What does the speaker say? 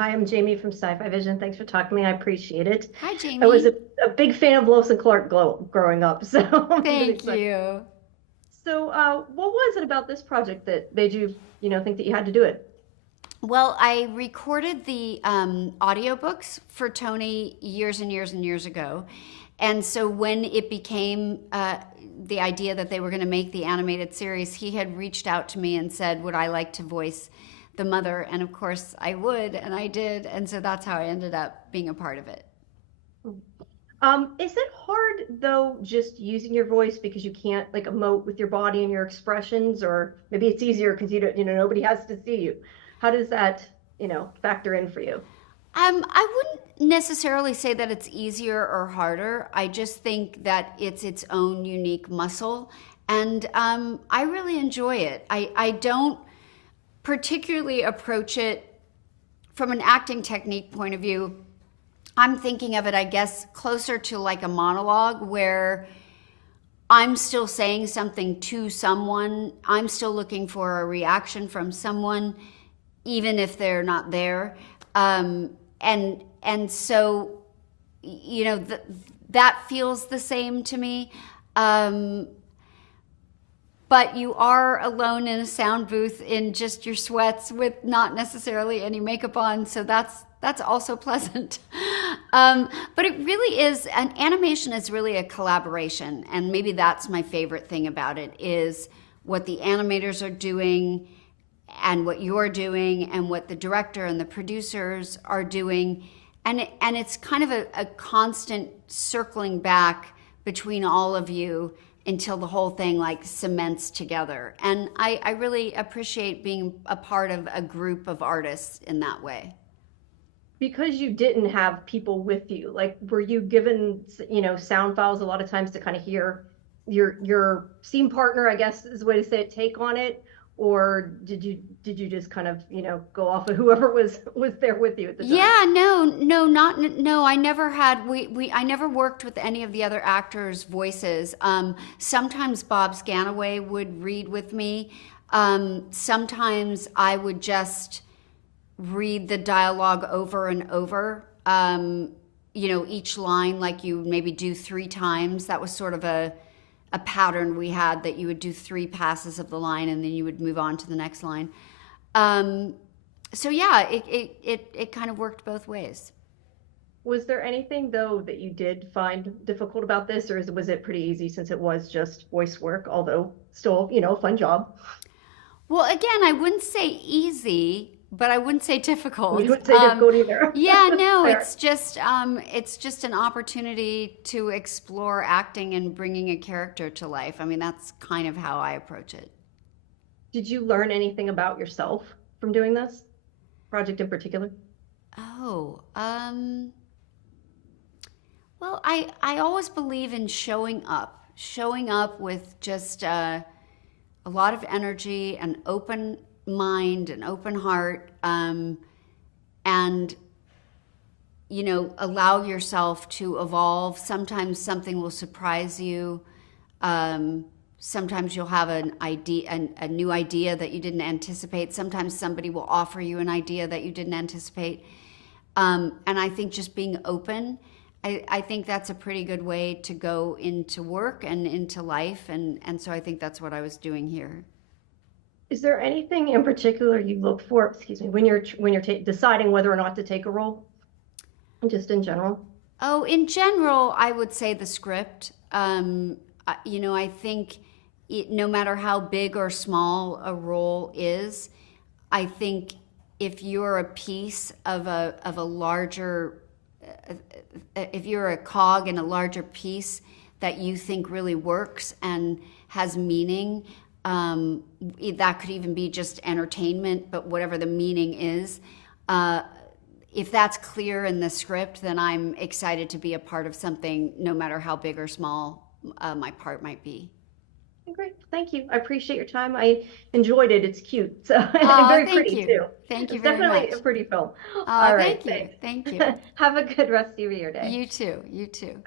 Hi, I'm Jamie from Sci-Fi-vision. Thanks for talking to me. I appreciate it. Hi, I was Jamie. a big fan of Lois and Clark growing up, so I'm really Thank excited. you. So, what was it about this project that made you, think that you had to do it? Well, I recorded the audiobooks for Tony years and years and years ago. And so when it became the idea that they were going to make the animated series, he had reached out to me and said, would I like to voice the mother? And of course I would, and I did. And so that's how I ended up being a part of it. Is it hard though, just using your voice because you can't like emote with your body and your expressions, or maybe it's easier because you don't, nobody has to see you. How does that, factor in for you? I wouldn't necessarily say that it's easier or harder. I just think that it's its own unique muscle. And I really enjoy it. I don't particularly approach it from an acting technique point of view. I'm thinking of it, I guess, closer to like a monologue where I'm still saying something to someone. I'm still looking for a reaction from someone, even if they're not there. And so, that feels the same to me. Um, but you are alone in a sound booth in just your sweats with not necessarily any makeup on, so that's also pleasant. But it really is, an animation is really a collaboration, and maybe that's my favorite thing about it is what the animators are doing and what you're doing and what the director and the producers are doing. And it's kind of a constant circling back between all of you until the whole thing like cements together. And I really appreciate being a part of a group of artists in that way. Because you didn't have people with you, like were you given, sound files a lot of times to kind of hear your scene partner, I guess is the way to say it, take on it? Or did you just kind of, go off of whoever was there with you at the time? Yeah, no, I never had, I never worked with any of the other actors' voices. Sometimes Bob Scanaway would read with me. Sometimes I would just read the dialogue over and over. Each line, like you maybe do three times. That was sort of a pattern we had, that you would do three passes of the line and then you would move on to the next line. So yeah, it kind of worked both ways. Was there anything though that you did find difficult about this, or was it pretty easy since it was just voice work, although still, a fun job? Well, again, I wouldn't say easy, but I wouldn't say You difficult. wouldn't say difficult either. Yeah, no, Fair. it's just an opportunity to explore acting and bringing a character to life. I mean, that's kind of how I approach it. Did you learn anything about yourself from doing this project in particular? Oh, well, I always believe in showing up with just a lot of energy, an open mind, an open heart, and allow yourself to evolve. Sometimes something will surprise you. Sometimes you'll have an idea, a new idea that you didn't anticipate. Sometimes somebody will offer you an idea that you didn't anticipate. And I think just being open, I think that's a pretty good way to go into work and into life. And so I think that's what I was doing here. Is there anything in particular you look for, excuse me, when you're deciding whether or not to take a role, just in general? Oh, in general, I would say the script. I think no matter how big or small a role is, I think if you're a piece of a larger, if you're a cog in a larger piece that you think really works and has meaning, that could even be just entertainment, but whatever the meaning is, if that's clear in the script, then I'm excited to be a part of something, no matter how big or small my part might be. Great, thank you. I appreciate your time. I enjoyed it. It's cute, so and Oh, very thank pretty you. too. Thank you It's very definitely much. a pretty film. Oh, All right, thank you. thanks. Thank you. Have a good rest of your day. You too. You too.